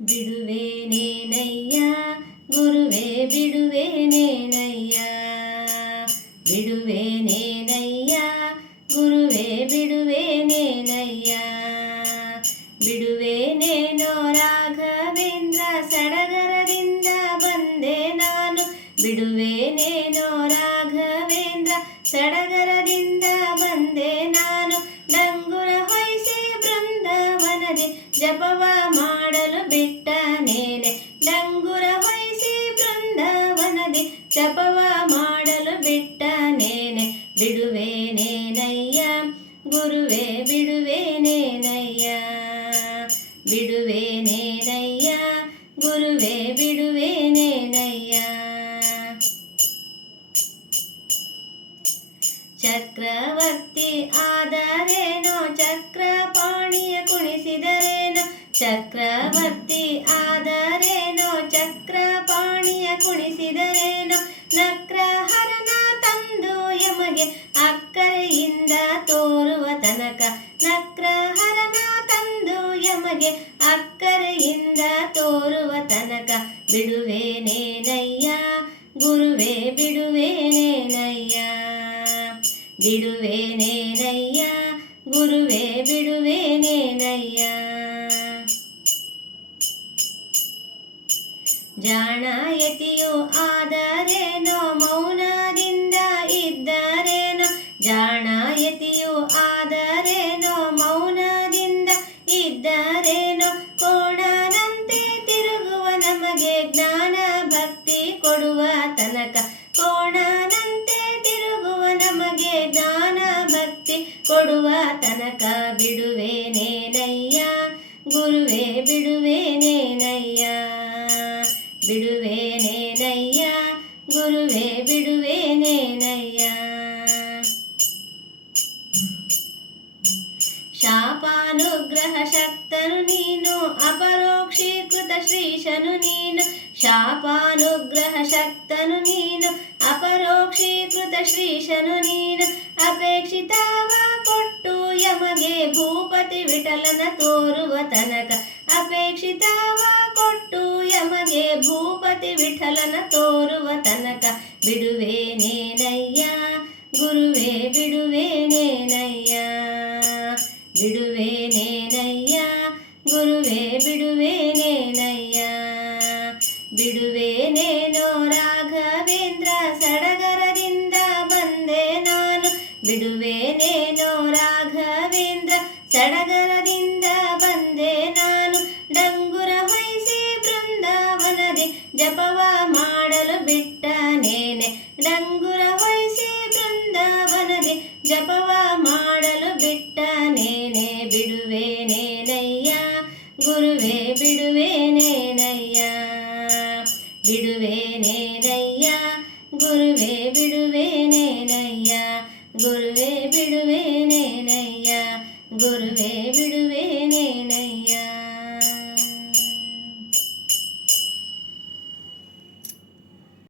ಬಿಡುವೇನೇನಯ್ಯ ಗುರುವೇ ಬಿಡುವೇನೇನಯ್ಯ ಬಿಡುವೇನೇನಯ್ಯ ಗುರುವೇ ಬಿಡುವೇನೇನಯ್ಯ ಬಿಡುವೇನೇನೋ ರಾಘವೇಂದ್ರ ಸಡಗರದಿಂದ ಬಂದೆ ನಾನು. ಬಿಡುವೇನೇನೋ ರಾಘವೇಂದ್ರ ಸಡಗರದಿಂದ ಬಂದೆ ನಾನು. ಡಂಗುರ ಹೊಯ್ಸಿ ಬೃಂದಾವನದಿ ಜಪವ ಜಪವ ಮಾಡಲು ಬಿಟ್ಟ ನೇನೆ. ಬಿಡುವೇನೇನಯ್ಯ ಗುರುವೇ ಬಿಡುವೇನೇನಯ್ಯ ಬಿಡುವೇನೇನಯ್ಯ ಗುರುವೇ ಬಿಡುವೇನೇನಯ್ಯ ಚಕ್ರವರ್ತಿ ಆದರೇನೋ, ಚಕ್ರಪಾಣಿಯ ಕುಣಿಸಿದರೇನೋ. ಚಕ್ರವರ್ತಿ ಯಮಗೆ ಅಕ್ಕರೆಯಿಂದ ತೋರುವ ತನಕ. ಬಿಡುವೇನೇನಯ್ಯ ಗುರುವೇ ಬಿಡುವೇನೇನಯ್ಯ ಬಿಡುವೇನೇನಯ್ಯ ಗುರುವೇ ಬಿಡುವೇನೇನಯ್ಯ ಜಾಣಾಯತಿಯೋ ಆದರೇನೋ ನಮಗೆ ಜ್ಞಾನ ಭಕ್ತಿ ಕೊಡುವ ತನಕ ಕೋಣನಂತೆ ತಿರುಗುವ ನಮಗೆ ಜ್ಞಾನ ಭಕ್ತಿ ಕೊಡುವ ತನಕ ಬಿಡುವೇನೇನಯ್ಯ ಗುರುವೇ ಬಿಡುವೇನೇನಯ್ಯ ಅಪರೋಕ್ಷೀಕೃತ ಶ್ರೀಶನು ನೀನು ಶಾಪಾನುಗ್ರಹ ಶಕ್ತನು ನೀನು ಅಪರೋಕ್ಷೀಕೃತ ಶ್ರೀಶನು ನೀನು ಅಪೇಕ್ಷಿತವ ಕೊಟ್ಟು ಯಮಗೆ ಭೂಪತಿ ವಿಠಲನ ತೋರುವ ತನಕ ಅಪೇಕ್ಷಿತವ ಕೊಟ್ಟು ಯಮಗೆ ಭೂಪತಿ ವಿಠಲನ ತೋರುವ ತನಕ ಬಿಡುವೇನೇನಯ್ಯ ಗುರುವೇ ಬಿಡುವೇನೇನಯ್ಯ ಬಿಡುವೇನೇನಯ್ಯ ಗುರುವೇ ಬಂದೇನೇನೋ ರಾಘವೇಂದ್ರ ಸಡಗರದಿಂದ ಬಂದೆ ನಾನು. ಬಿಡುವೇನೇನೋ ರಾಘವೇಂದ್ರ ಸಡಗರದಿಂದ ಬಂದೆ ನಾನು. ಡಂಗುರ ಹೊಯ್ಸಿ ಬೃಂದಾವನದಿ ಜಪವ ಮಾಡಲು ಬಿಟ್ಟನೇನೆ ಡಂಗುರ ಹೊಯ್ಸಿ ಬೃಂದಾವನದಿ ಜಪವ ಮಾಡಲು ಬಿಟ್ಟನೇನೆ ಬಿಡುವೇನೇನಯ್ಯ ಗುರುವೇ ಬಿಡುವೇನೇನಯ್ಯ விடுவேனே